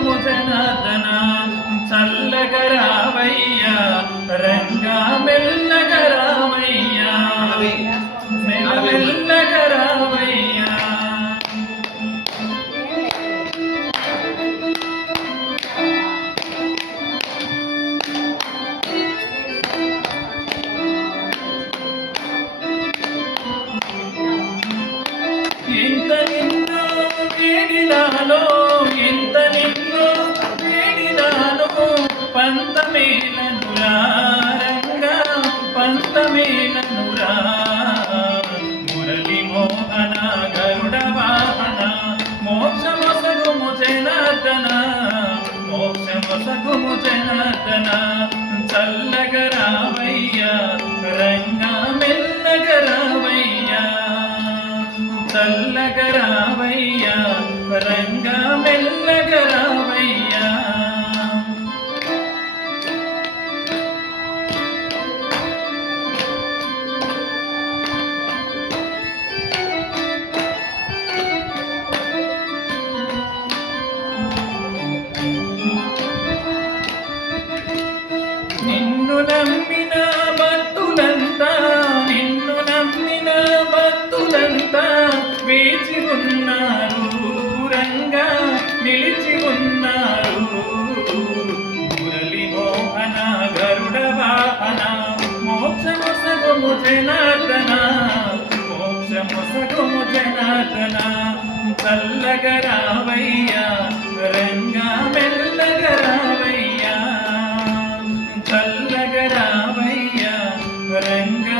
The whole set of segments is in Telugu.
మొసగుము జనార్దన చల్లగరావయ్యా రంగా మెల్లగరామయ్యా. మెల్ల మెల్లగరామయ్యా మోక్షమొసగుము జనార్దన చల్లగ చల్లగరావయ్యా రంగా మెల్లగరావయ్యా చల్లగరావయ్యా రంగా నిన్ను నమ్మిన భక్తులంతా నిన్ను నమ్మిన భక్తులంతా వేచి ఉన్నారు రంగా నిలిచి ఉన్నారు. మురళి మోహన గరుడ వాహన మోక్షమొసగుము జనార్దన మోక్షమొసగుము జనార్దన చల్లగరా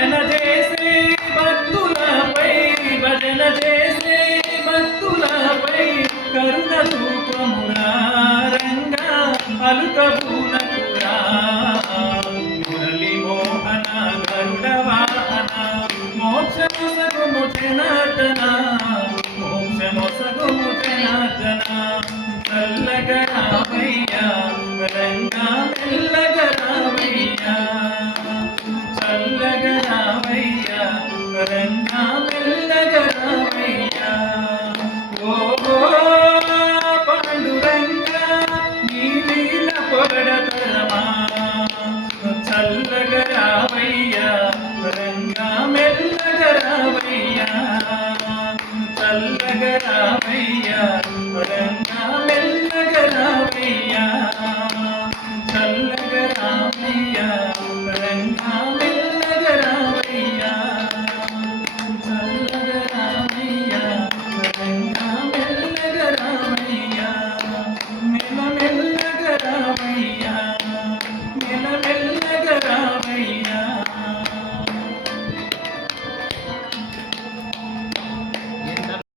భజన చేసే భక్తులపై భజన చేసే భక్తులపై కరుణ సూపమురా రంగా అలుకబూనకురా మురళి మోహన గరుడ వాహన మోక్షమొసగుము జనార్దన మోక్షమొసగుము జనార్దన. చల్లగరామయ్యా రంగా మెల్ల रंगा